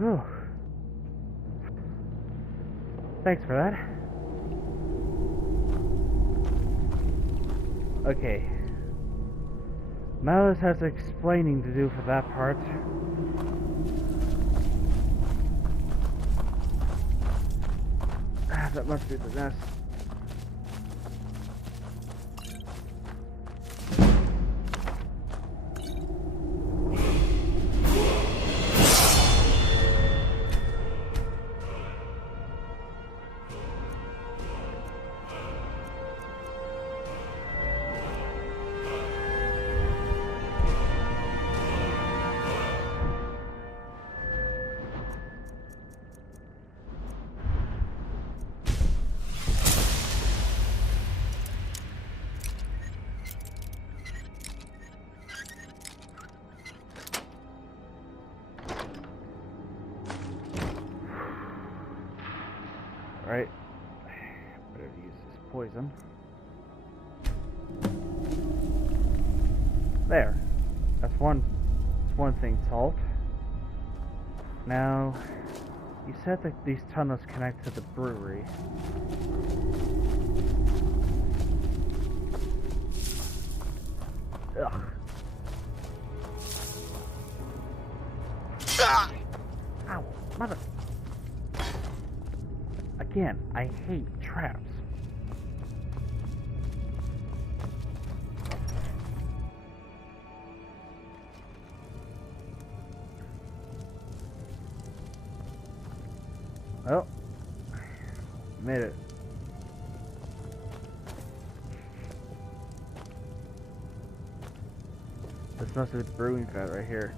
Whew. Thanks for that. Okay. Malus has explaining to do for that part. That must be the nest. Right. Better use this poison. There. That's one thing solved. Now, you said that these tunnels connect to the brewery. Ugh. Ah! Ow, mother. Again, I hate traps. Oh, made it. This must be the brewing vat right here.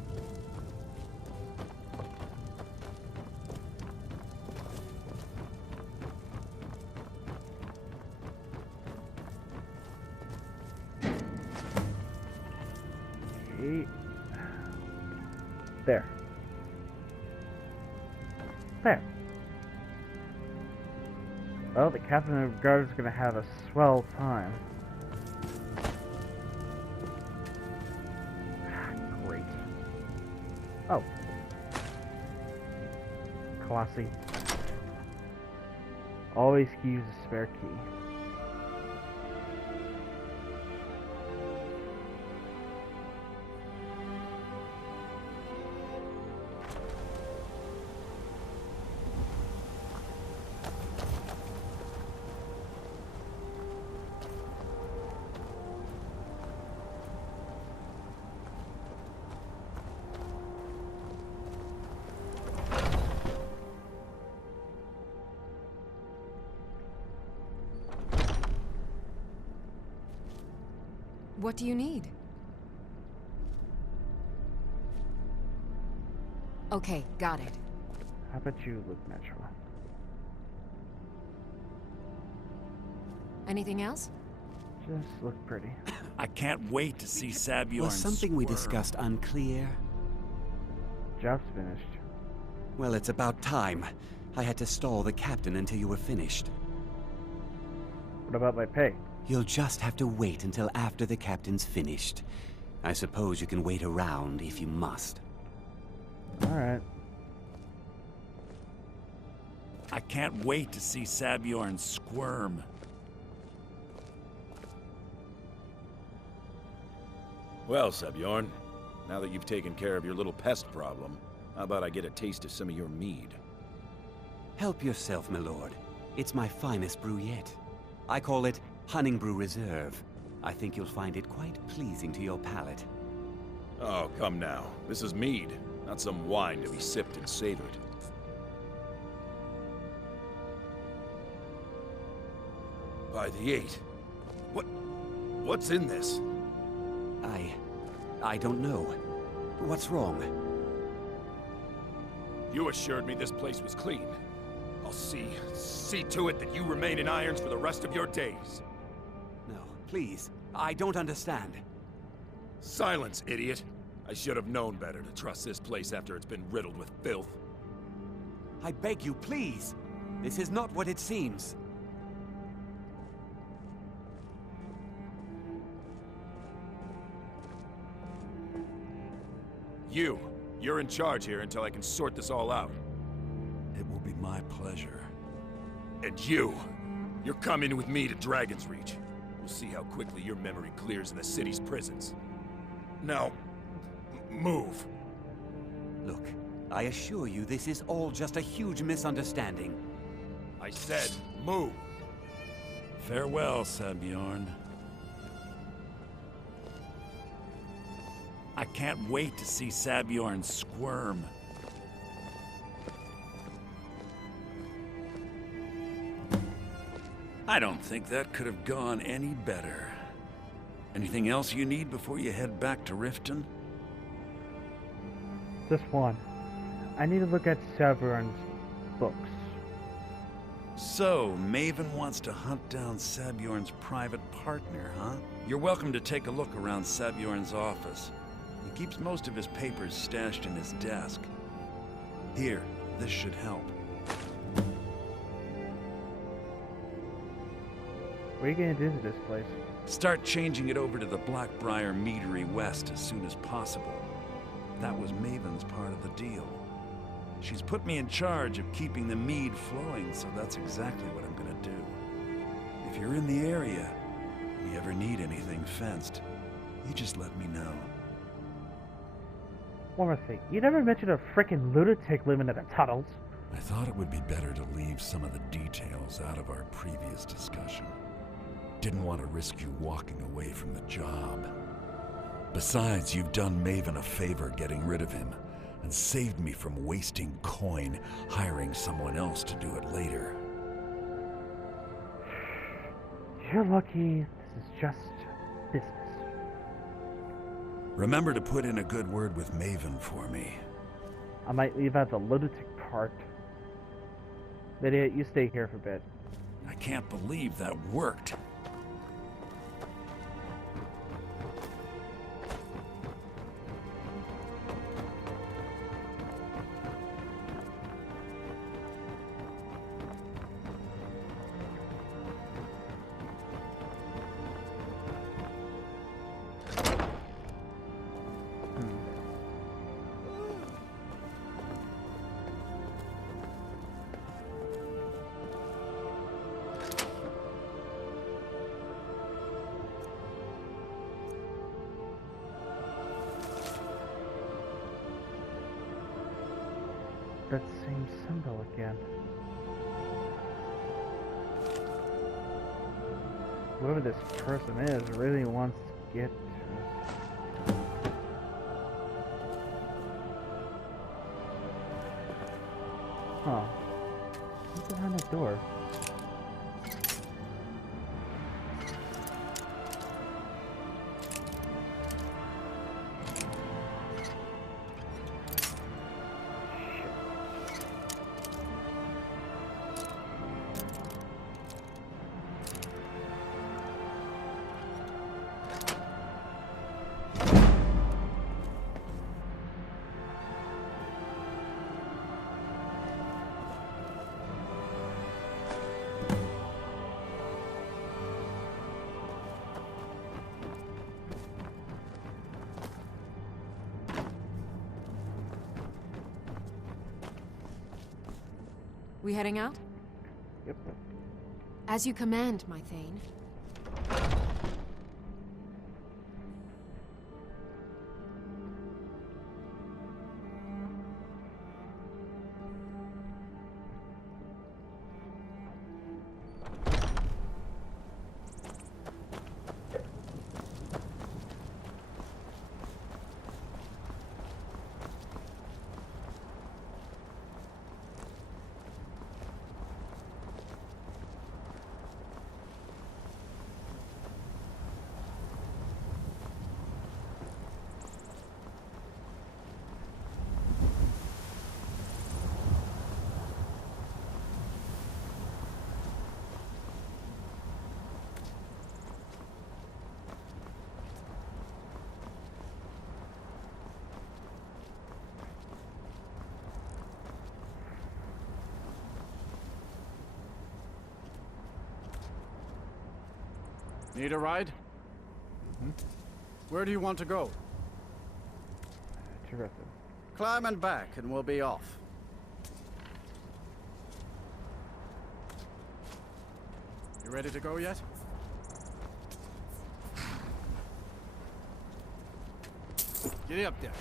There. There. Well, the captain of the guard is going to have a swell time. Great. Oh. Classy. Always use a spare key. What do you need? Okay, got it. How about you look natural? Anything else? Just look pretty. I can't wait to see Sabjorn Was something we squirm. discussed unclear? Job's finished. Well, it's about time. I had to stall the captain until you were finished. What about my pay? You'll just have to wait until after the captain's finished. I suppose you can wait around if you must. Alright. I can't wait to see Sabjorn squirm. Well, Sabjorn, now that you've taken care of your little pest problem, how about I get a taste of some of your mead? Help yourself, my lord. It's my finest brew yet. I call it Honningbrew Reserve. I think you'll find it quite pleasing to your palate. Oh, come now. This is mead, not some wine to be sipped and savored. By the 8. What's in this? I don't know. What's wrong? You assured me this place was clean. I'll see to it that you remain in irons for the rest of your days. No, please. I don't understand. Silence, idiot. I should have known better to trust this place after it's been riddled with filth. I beg you, please. This is not what it seems. You're in charge here until I can sort this all out. It will be my pleasure. And you're coming with me to Dragon's Reach. We'll see how quickly your memory clears in the city's prisons. Now, move. Look, I assure you this is all just a huge misunderstanding. I said, move. Farewell, Sabjorn. I can't wait to see Sabjorn squirm. I don't think that could have gone any better. Anything else you need before you head back to Riften? Just one. I need to look at Sabjorn's books. So, Maven wants to hunt down Sabjorn's private partner, huh? You're welcome to take a look around Sabjorn's office. He keeps most of his papers stashed in his desk. Here, this should help. What are you gonna do to this place? Start changing it over to the Blackbriar Meadery West as soon as possible. That was Maven's part of the deal. She's put me in charge of keeping the mead flowing, so that's exactly what I'm gonna do. If you're in the area, and you ever need anything fenced, you just let me know. One more thing. You never mentioned a frickin' lunatic living in the tunnels. I thought it would be better to leave some of the details out of our previous discussion. Didn't want to risk you walking away from the job. Besides, you've done Maven a favor getting rid of him, and saved me from wasting coin hiring someone else to do it later. You're lucky this is just business. Remember to put in a good word with Maven for me. I might leave out the lunatic part. Lydia, you stay here for a bit. I can't believe that worked. That same symbol again. Whoever this person is really wants to get to us. Huh. What's behind the door? We heading out? Yep. As you command, my Thane. Need a ride? Where do you want to go? Terrific. Climb and back, and we'll be off. You ready to go yet? Giddy up there.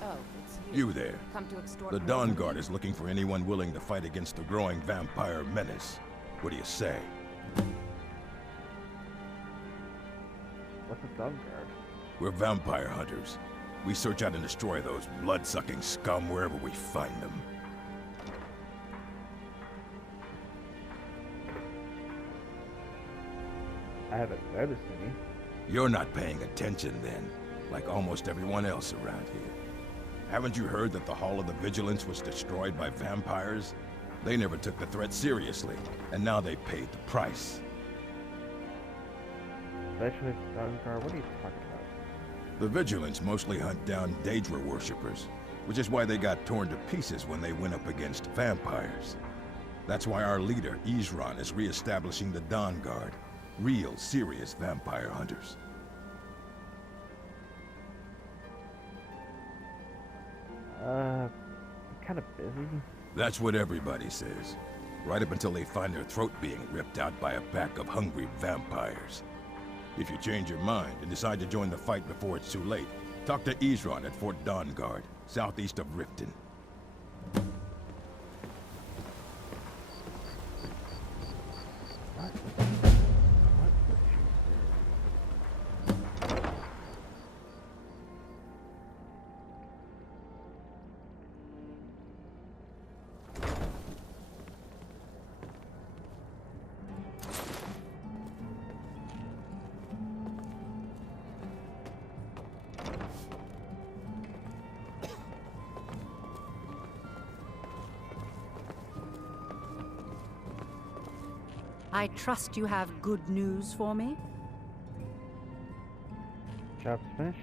Oh, it's you. You there. Come to extort The her Dawnguard is looking for anyone willing to fight against the growing vampire menace. What do you say? What's a Dawnguard? We're vampire hunters. We search out and destroy those blood-sucking scum wherever we find them. I haven't noticed any. You're not paying attention then, like almost everyone else around here. Haven't you heard that the Hall of the Vigilance was destroyed by vampires? They never took the threat seriously, and now they paid the price. Especially Dawnguard, what are you talking about? The Vigilance mostly hunt down Daedric worshippers, which is why they got torn to pieces when they went up against vampires. That's why our leader, Izran, is re-establishing the Dawnguard. Real, serious vampire hunters. Kind of busy. That's what everybody says. Right up until they find their throat being ripped out by a pack of hungry vampires. If you change your mind and decide to join the fight before it's too late, talk to Izran at Fort Dawnguard, southeast of Riften. I trust you have good news for me? Job's finished,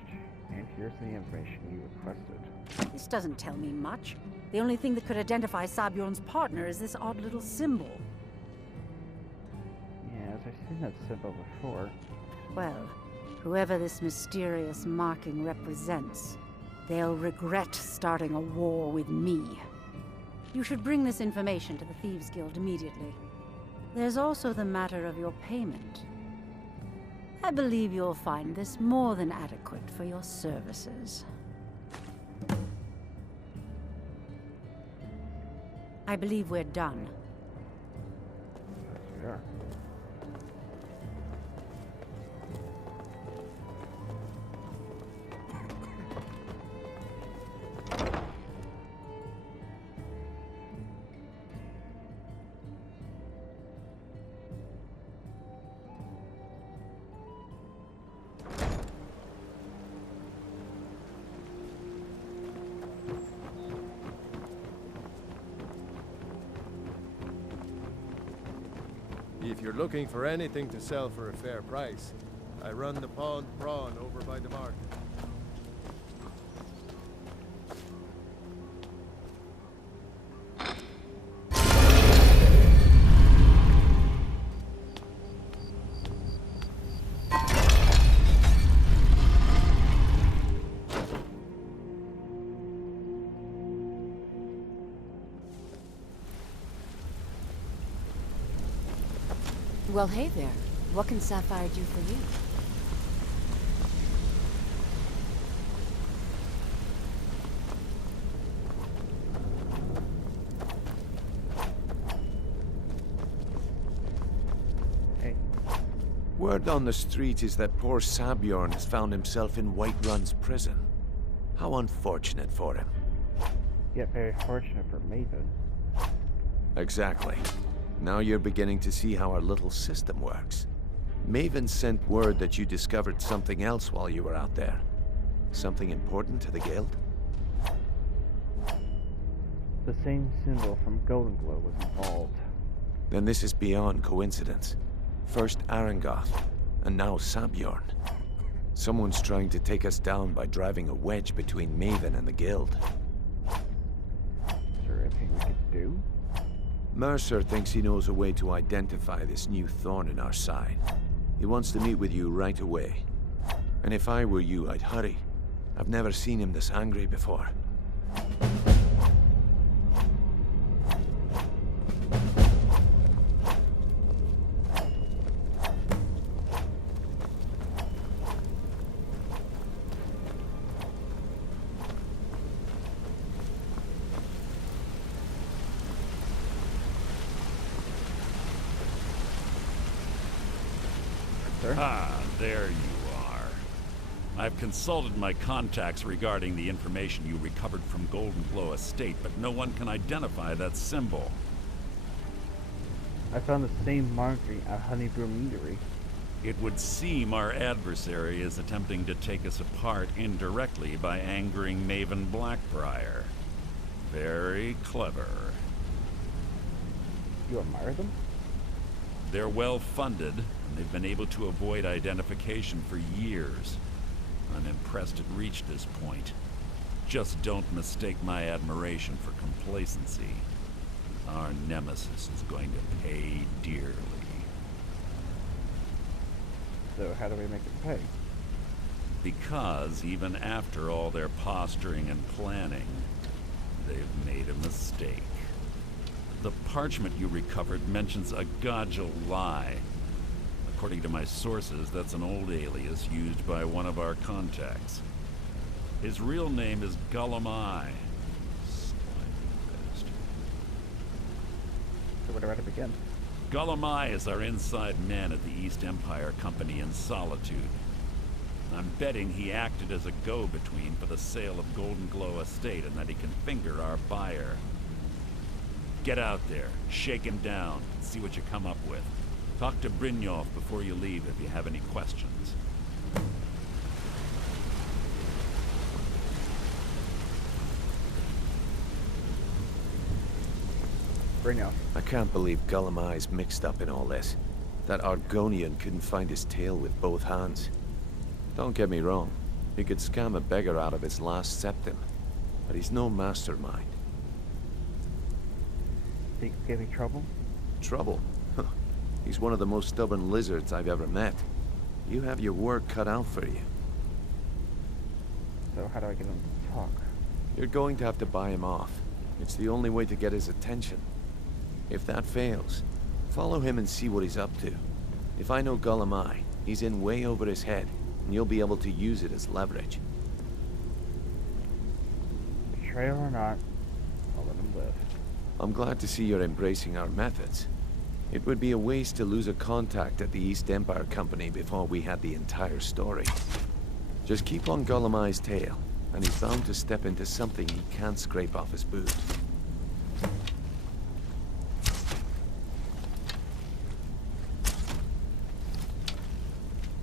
and here's the information you requested. This doesn't tell me much. The only thing that could identify Sabjorn's partner is this odd little symbol. Yes, I've seen that symbol before. Well, whoever this mysterious marking represents, they'll regret starting a war with me. You should bring this information to the Thieves' Guild immediately. There's also the matter of your payment. I believe you'll find this more than adequate for your services. I believe we're done. Yes, we are. If you're looking for anything to sell for a fair price, I run the Pawned Prawn over by the market. Well, hey there. What can Sapphire do for you? Word on the street is that poor Sabjorn has found himself in Whiterun's prison. How unfortunate for him. Yet very fortunate for Maven. Exactly. Now you're beginning to see how our little system works. Maven sent word that you discovered something else while you were out there. Something important to the guild? The same symbol from Goldenglow was involved. Then this is beyond coincidence. First Arangoth, and now Sabjorn. Someone's trying to take us down by driving a wedge between Maven and the guild. Is there anything we could do? Mercer thinks he knows a way to identify this new thorn in our side. He wants to meet with you right away. And if I were you, I'd hurry. I've never seen him this angry before. Ah, there you are. I've consulted my contacts regarding the information you recovered from Goldenglow Estate, but no one can identify that symbol. I found the same marking at Honeybrew Meadery. It would seem our adversary is attempting to take us apart indirectly by angering Maven Blackbriar. Very clever. You admire them? They're well funded, and they've been able to avoid identification for years. I'm impressed it reached this point. Just don't mistake my admiration for complacency. Our nemesis is going to pay dearly. So how do we make it pay? Because even after all their posturing and planning, they've made a mistake. The parchment you recovered mentions a Gajul-Lei. According to my sources, that's an old alias used by one of our contacts. His real name is Gulum-Ei. So where do I begin? Gulum-Ei is our inside man at the East Empire Company in Solitude. I'm betting he acted as a go-between for the sale of Goldenglow Estate and that he can finger our buyer. Get out there, shake him down, and see what you come up with. Talk to Brynjolf before you leave if you have any questions. Brynjolf. I can't believe Gulum-Ei's mixed up in all this. That Argonian couldn't find his tail with both hands. Don't get me wrong, he could scam a beggar out of his last septim, but he's no mastermind. Think it's giving trouble? Trouble? Huh. He's one of the most stubborn lizards I've ever met. You have your work cut out for you. So how do I get him to talk? You're going to have to buy him off. It's the only way to get his attention. If that fails, follow him and see what he's up to. If I know Gulum-Ei, he's in way over his head, and you'll be able to use it as leverage. Betrayal or not, I'll let him live. I'm glad to see you're embracing our methods. It would be a waste to lose a contact at the East Empire Company before we had the entire story. Just keep on Gulum-Ei's tail, and he's bound to step into something he can't scrape off his boot.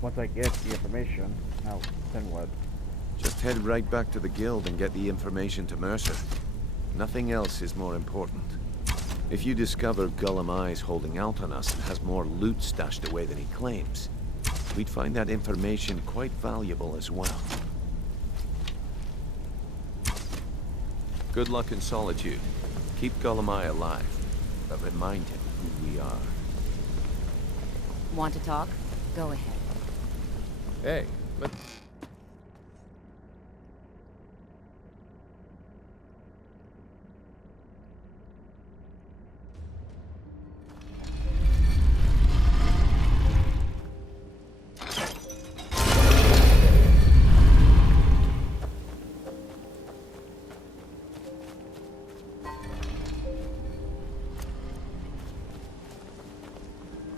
Once I get the information, now then what? Just head right back to the guild and get the information to Mercer. Nothing else is more important. If you discover Gulum-Ei's holding out on us and has more loot stashed away than he claims, we'd find that information quite valuable as well. Good luck in Solitude. Keep Gulum-Ei alive, but remind him who we are. Want to talk? Go ahead. Hey, but...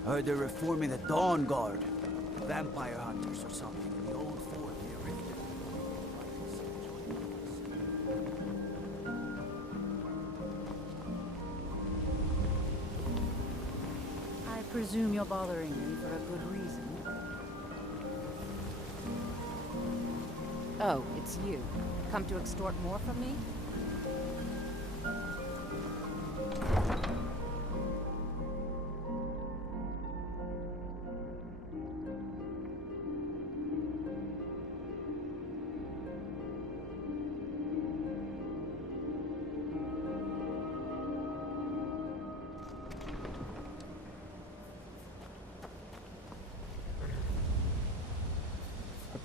Heard they're reforming the Dawnguard. Vampire hunters or something in the old fort here, Richter. I presume you're bothering me for a good reason. Oh, it's you. Come to extort more from me?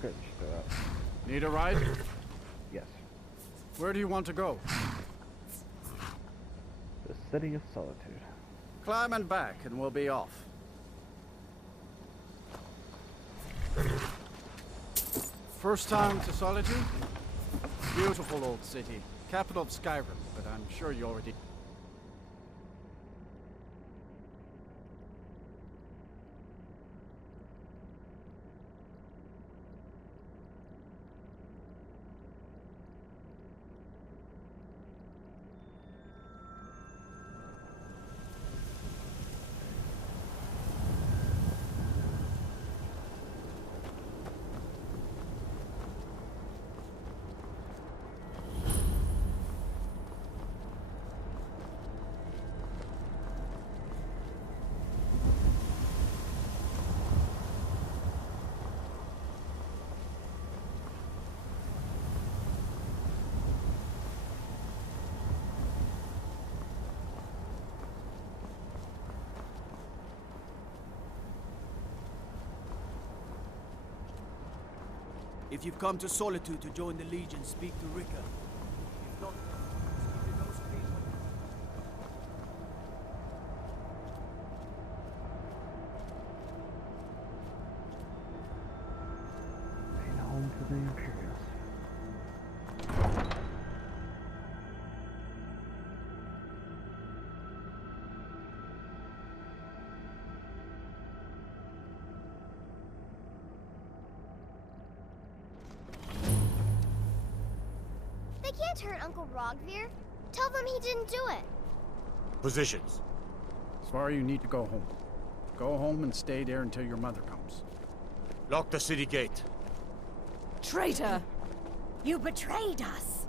Okay, just do that. Need a ride? Yes. Where do you want to go? The City of Solitude. Climb and back, and we'll be off. First time to Solitude? Beautiful old city. Capital of Skyrim, but I'm sure you already... If you've come to Solitude to join the Legion, speak to Rika. If not, speak to those people. Made home to the Imperials. They can't hurt Uncle Rogvir. Tell them he didn't do it. Positions. Sorry, you need to go home. Go home and stay there until your mother comes. Lock the city gate. Traitor! You betrayed us!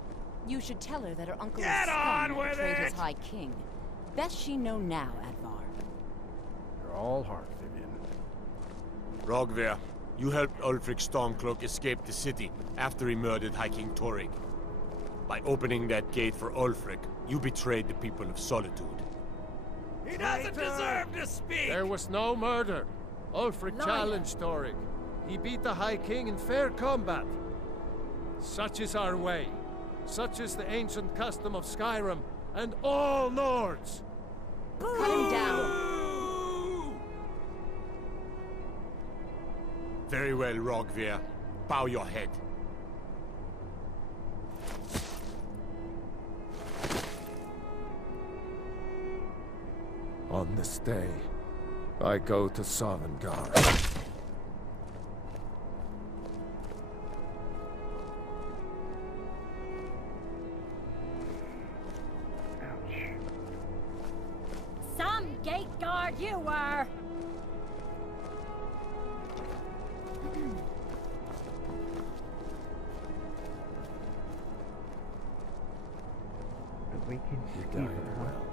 You should tell her that her uncle Get is on scum with and betrayed it! his High King. Best she know now, Advar. You're all heart, Vivian. Rogver, you helped Ulfric Stormcloak escape the city after he murdered High King Torrig. By opening that gate for Ulfric, you betrayed the people of Solitude. He doesn't deserve to speak! There was no murder. Ulfric challenged Torrig. He beat the High King in fair combat. Such is our way. Such is the ancient custom of Skyrim and all Nords. Cut him down. Very well, Rogver. Bow your head. On this day, I go to Dawnguard. Some gate guard you were! Awakened You Steven, died huh? well.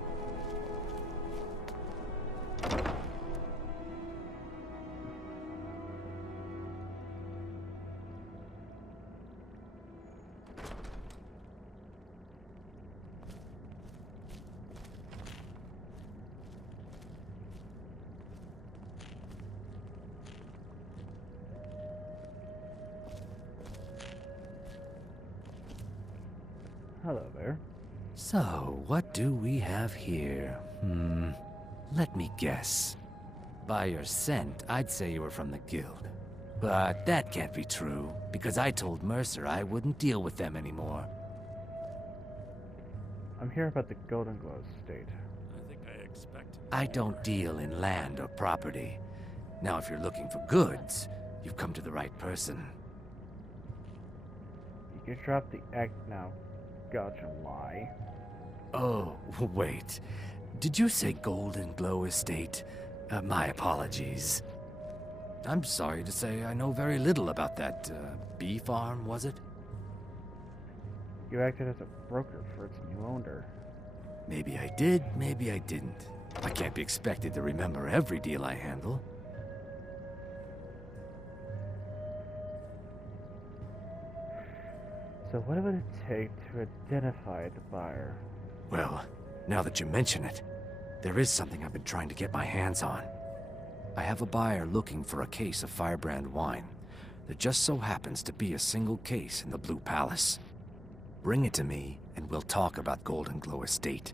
Hello there. So, what do we have here? Let me guess. By your scent, I'd say you were from the guild. But that can't be true, because I told Mercer I wouldn't deal with them anymore. I'm here about the Goldenglow Estate. I think I expected I don't deal in land or property. Now, if you're looking for goods, you've come to the right person. You can drop the egg now, Gajul-Lei. Oh, wait. Did you say Goldenglow Estate? My apologies. I'm sorry to say I know very little about that, bee farm, was it? You acted as a broker for its new owner. Maybe I did, maybe I didn't. I can't be expected to remember every deal I handle. So what would it take to identify the buyer? Well, now that you mention it, there is something I've been trying to get my hands on. I have a buyer looking for a case of firebrand wine. There just so happens to be a single case in the Blue Palace. Bring it to me, and we'll talk about Goldenglow Estate.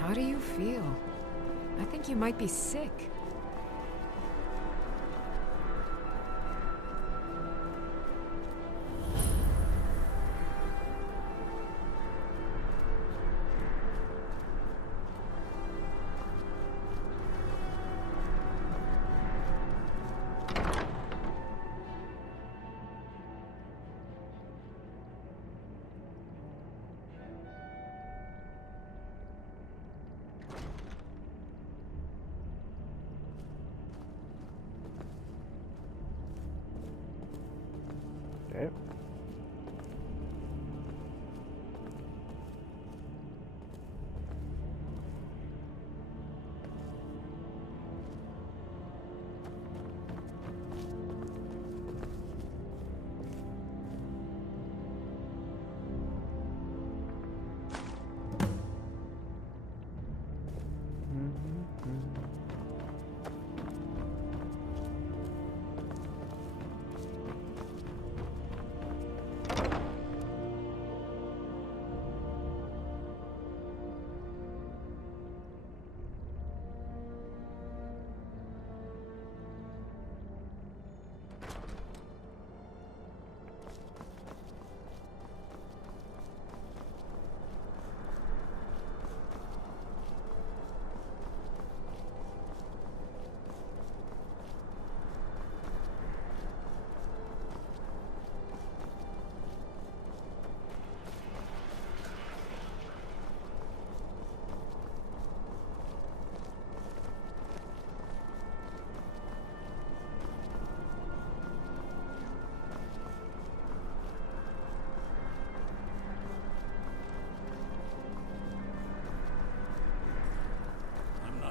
How do you feel? I think you might be sick. Okay.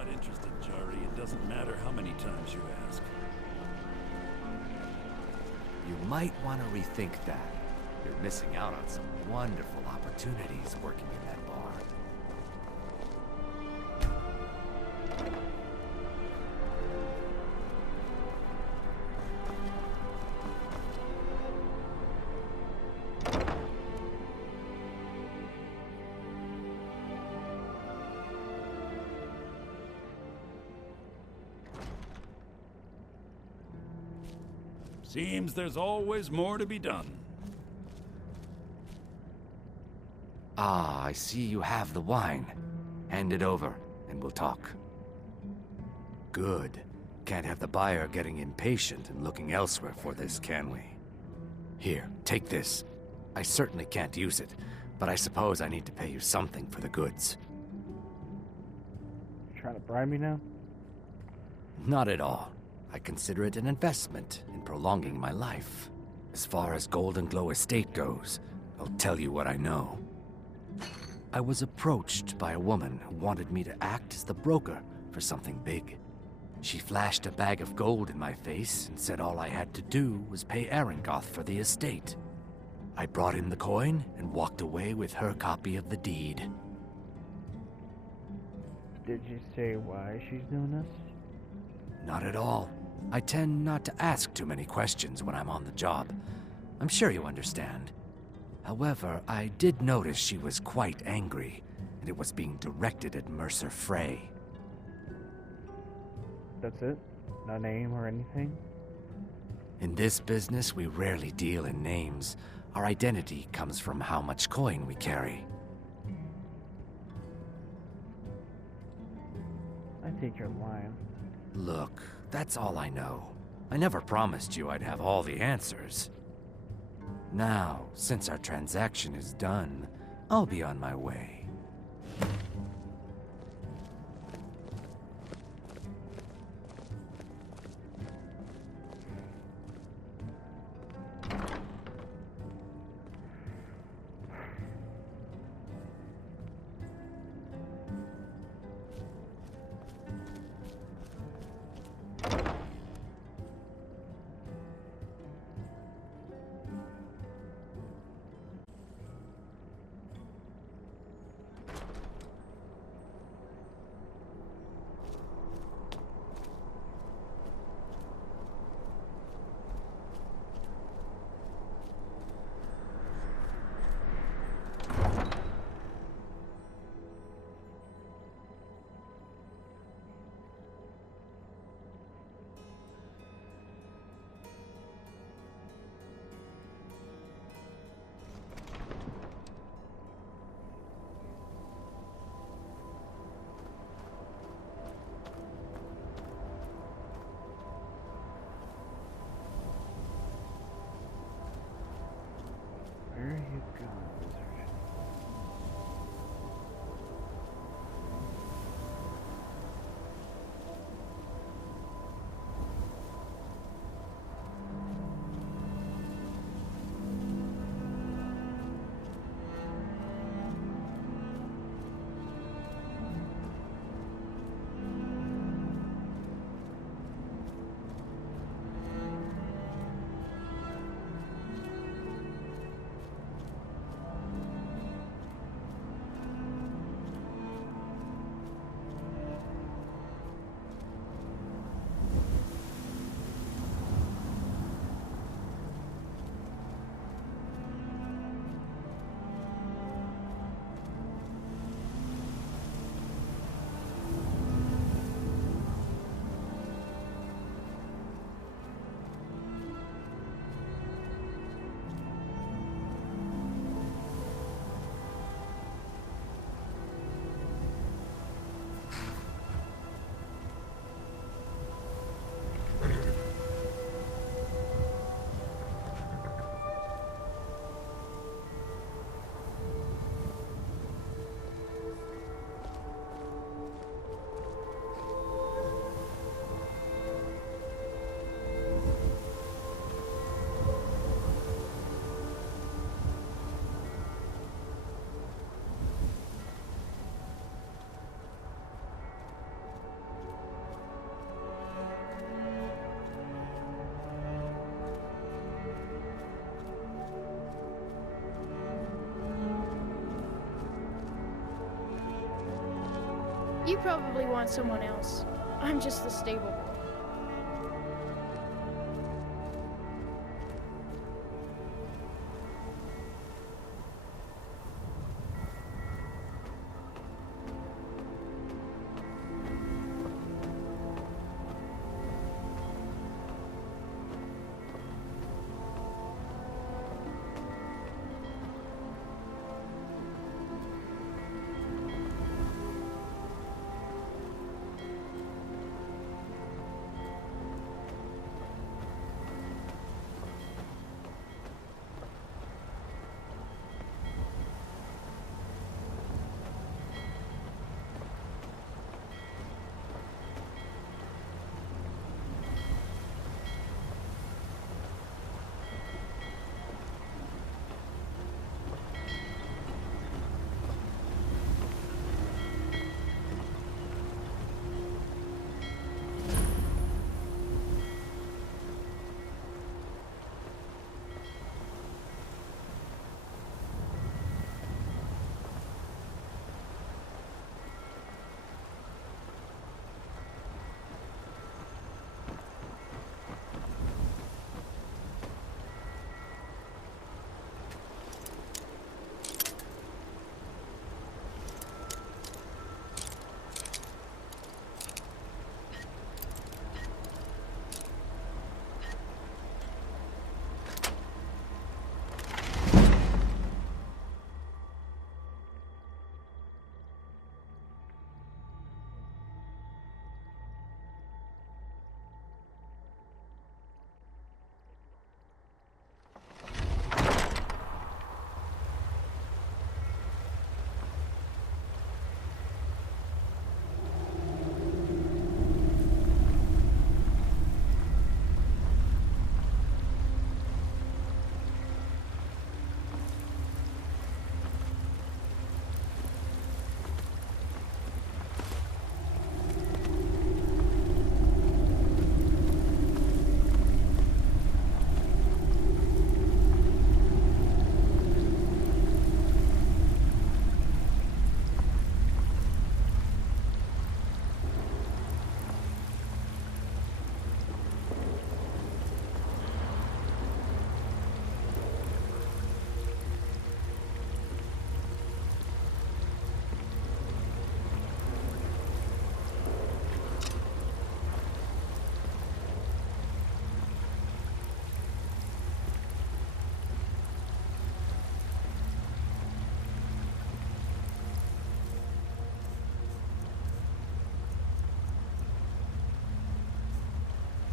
Interested, Jari. It doesn't matter how many times you ask. You might want to rethink that. You're missing out on some wonderful opportunities working in that bar. Seems there's always more to be done. Ah, I see you have the wine. Hand it over, and we'll talk. Good. Can't have the buyer getting impatient and looking elsewhere for this, can we? Here, take this. I certainly can't use it, but I suppose I need to pay you something for the goods. You trying to bribe me now? Not at all. I consider it an investment in prolonging my life. As far as Goldenglow Estate goes, I'll tell you what I know. I was approached by a woman who wanted me to act as the broker for something big. She flashed a bag of gold in my face and said all I had to do was pay Arengoth for the estate. I brought in the coin and walked away with her copy of the deed. Did you say why she's doing this? Not at all. I tend not to ask too many questions when I'm on the job. I'm sure you understand. However, I did notice she was quite angry, and it was being directed at Mercer Frey. That's it? No name or anything? In this business, we rarely deal in names. Our identity comes from how much coin we carry. I think you're lying. Look, that's all I know. I never promised you I'd have all the answers. Now, since our transaction is done, I'll be on my way. Where are you going, Wizard? You probably want someone else. I'm just the stable boy.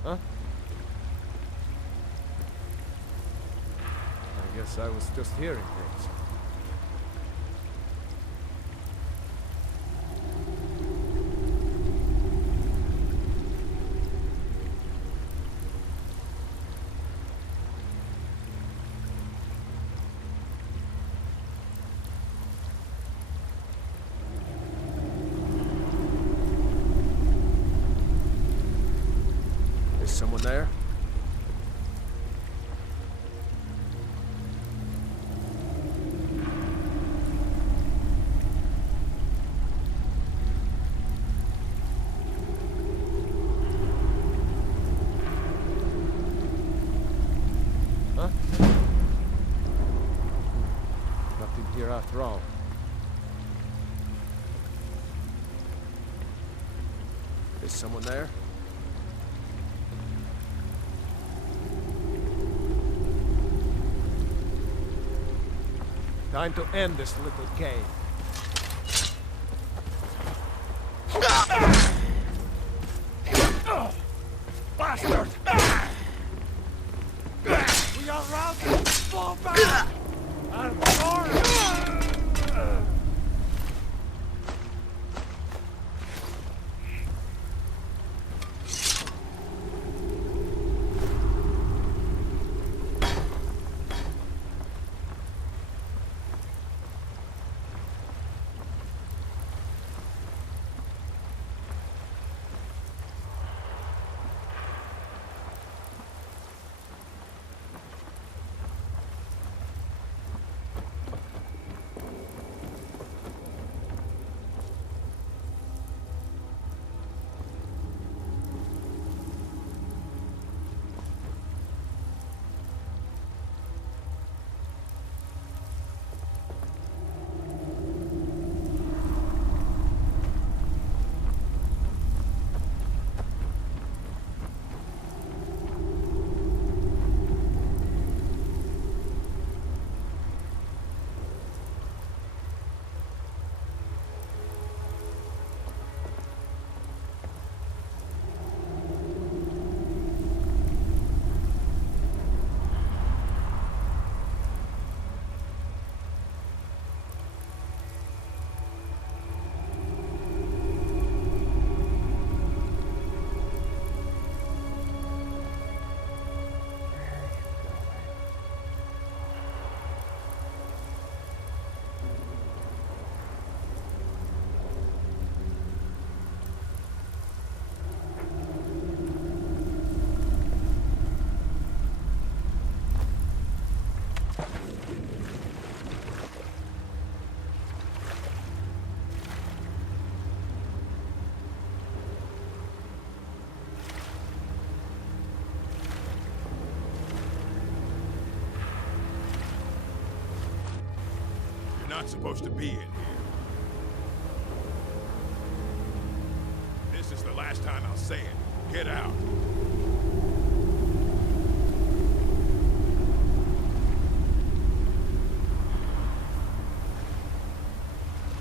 Huh? I guess I was just hearing things. Is someone there? Huh? Nothing here after all. Is someone there? Time to end this little game. Bastard! We are routed! Fall back! I'm sorry! Not supposed to be in here. This is the last time I'll say it. Get out.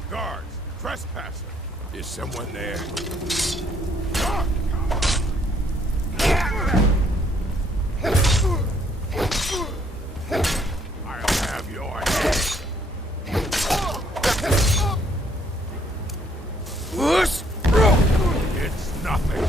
Guards! Trespasser! Is someone there? I'll have your head. It's nothing.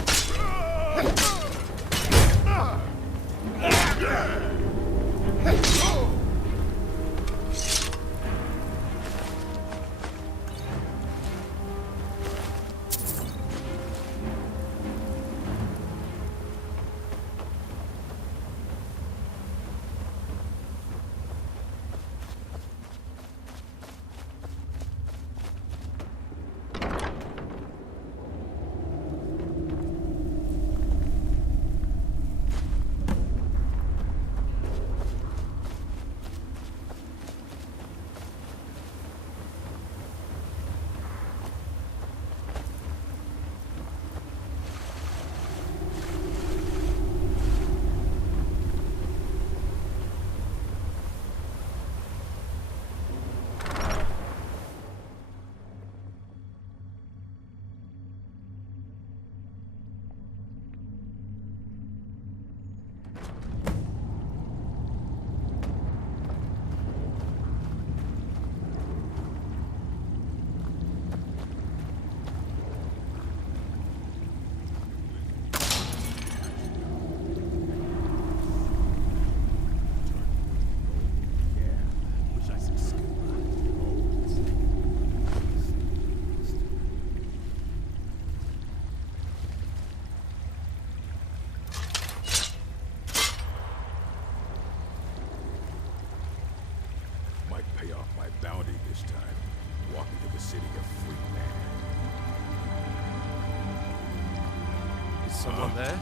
someone there?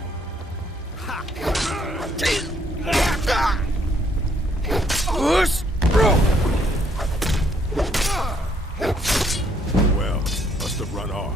Well, must have run off.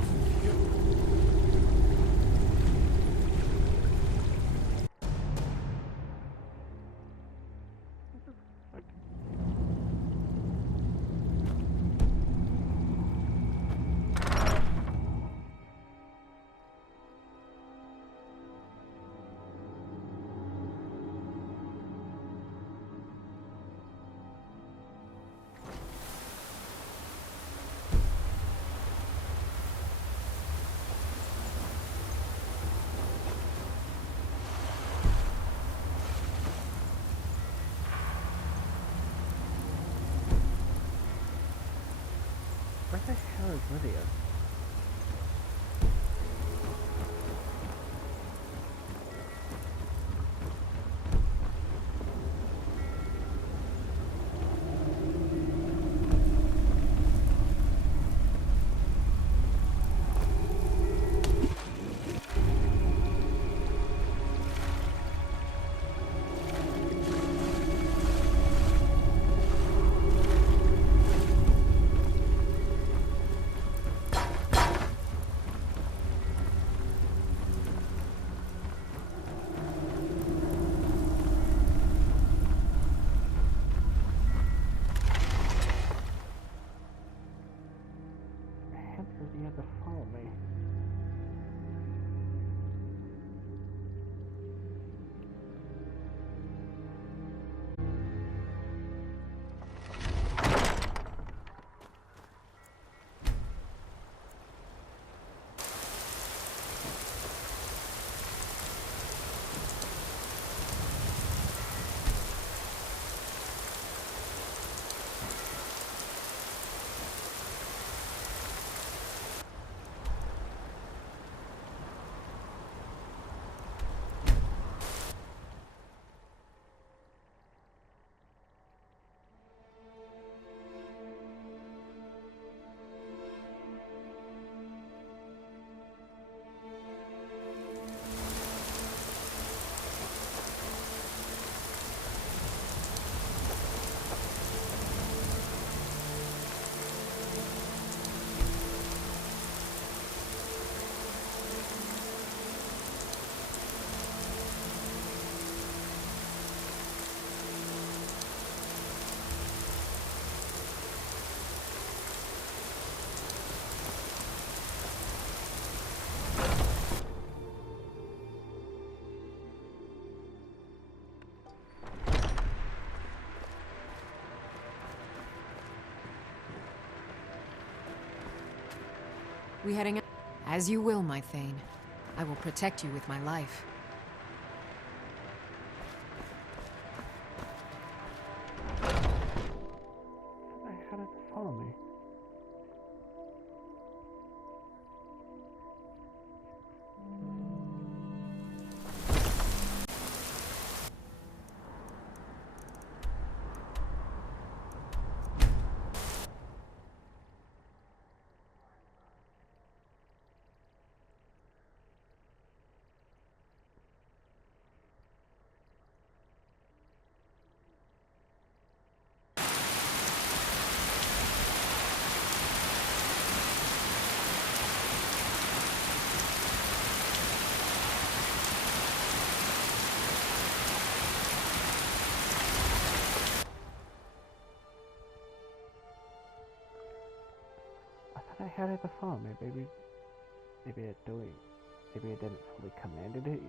Where the hell is Lydia? You have to follow me. We heading out? As you will, my Thane. I will protect you with my life. How did it follow me? I had it to follow me, maybe it didn't fully commanded it.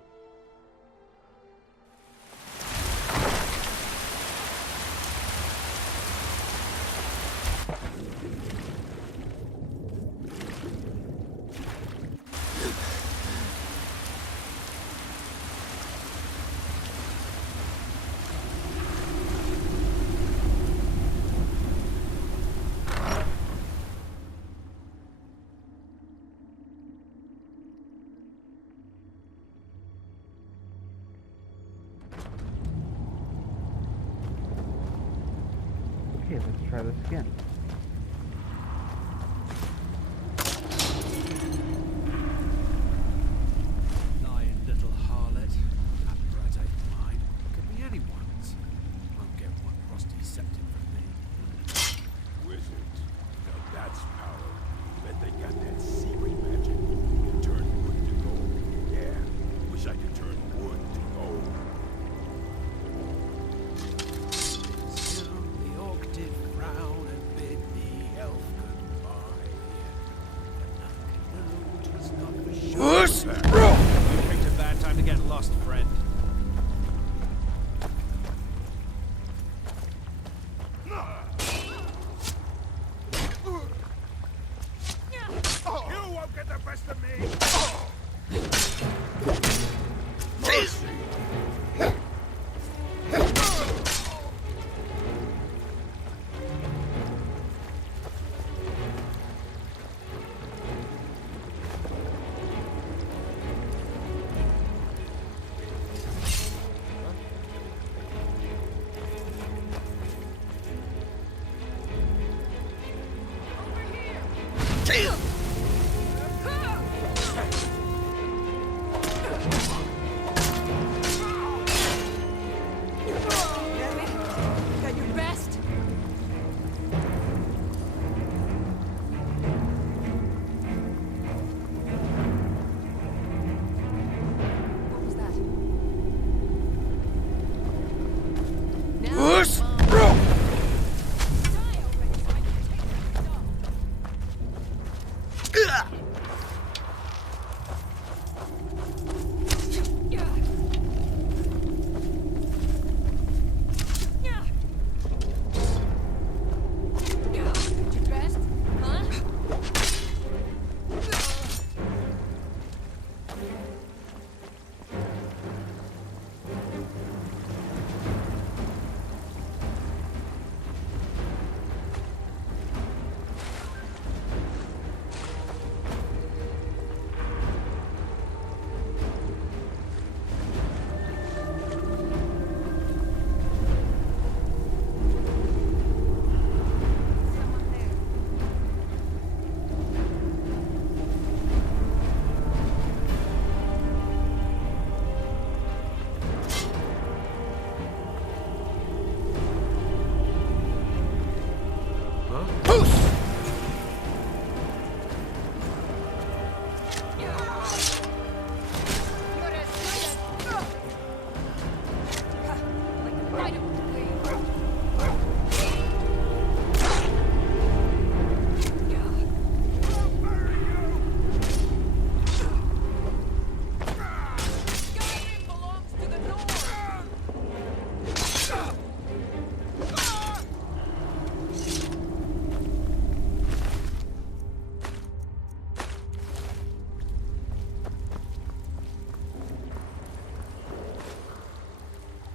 Okay, let's try this again. Lying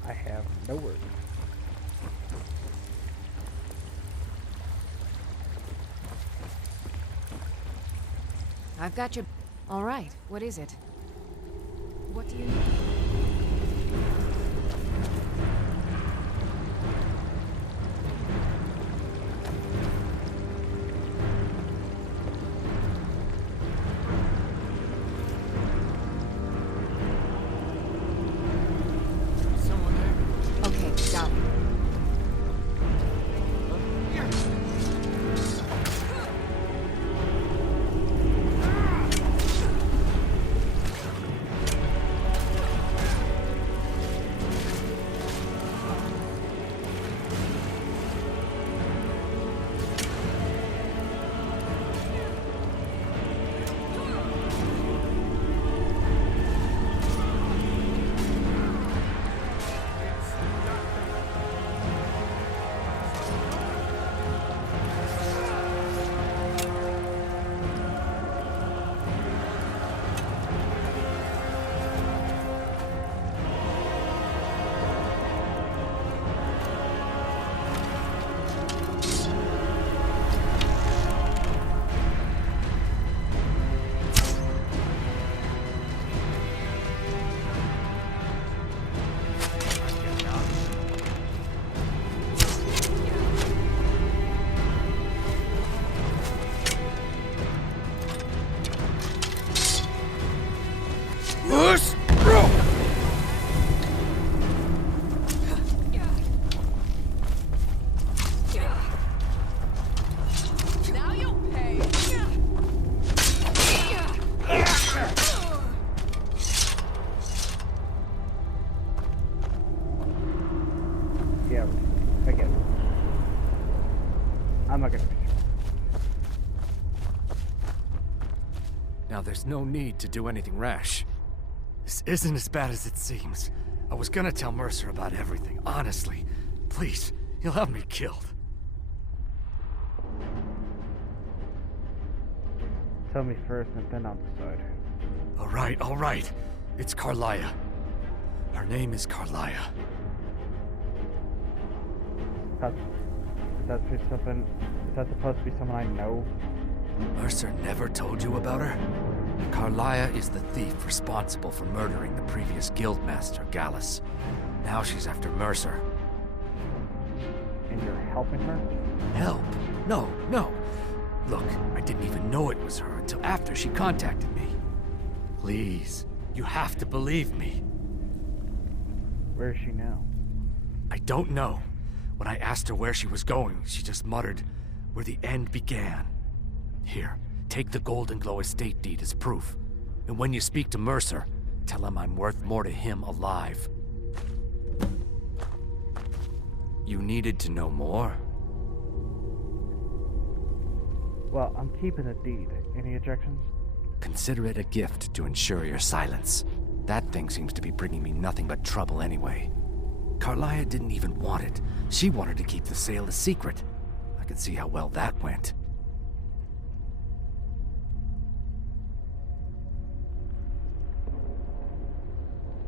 I have no words. I've got your... All right, what is it? What do you need? Now there's no need to do anything rash. This isn't as bad as it seems. I was gonna tell Mercer about everything, honestly. Please, he'll have me killed. Tell me first and then I'll decide. All right. It's Karliah. Her name is Karliah. Is that supposed to be someone I know? Mercer never told you about her? Karliah is the thief responsible for murdering the previous guildmaster, Gallus. Now she's after Mercer. And you're helping her? Help? No. Look, I didn't even know it was her until after she contacted me. Please, you have to believe me. Where is she now? I don't know. When I asked her where she was going, she just muttered, "Where the end began." Here, take the Goldenglow Estate deed as proof. And when you speak to Mercer, tell him I'm worth more to him alive. You needed to know more? Well, I'm keeping the deed. Any objections? Consider it a gift to ensure your silence. That thing seems to be bringing me nothing but trouble anyway. Karliah didn't even want it. She wanted to keep the sale a secret. I could see how well that went.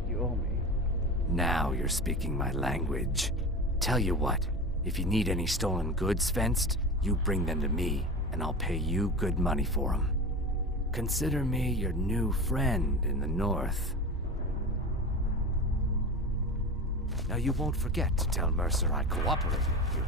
You owe me. Now you're speaking my language. Tell you what, if you need any stolen goods fenced, you bring them to me, and I'll pay you good money for them. Consider me your new friend in the north. Now you won't forget to tell Mercer I cooperated, will you?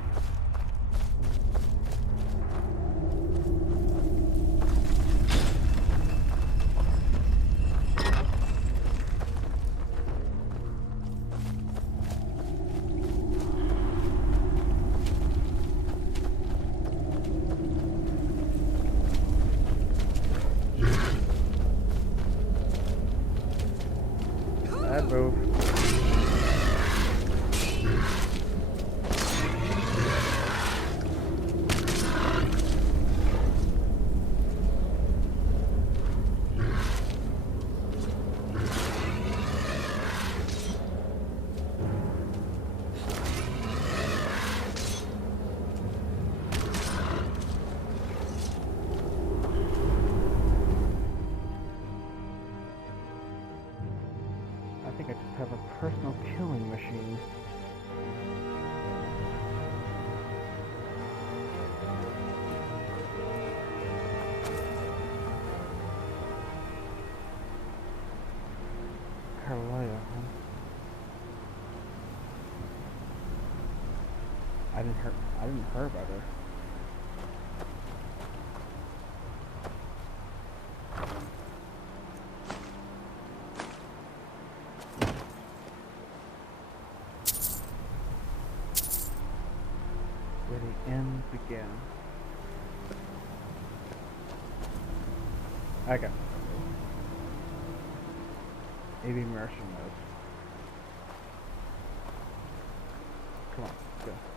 killing machine. Karliah, huh? I didn't hear about her. Where the end began. Okay. Maybe Mercer knows. Come on, let's go.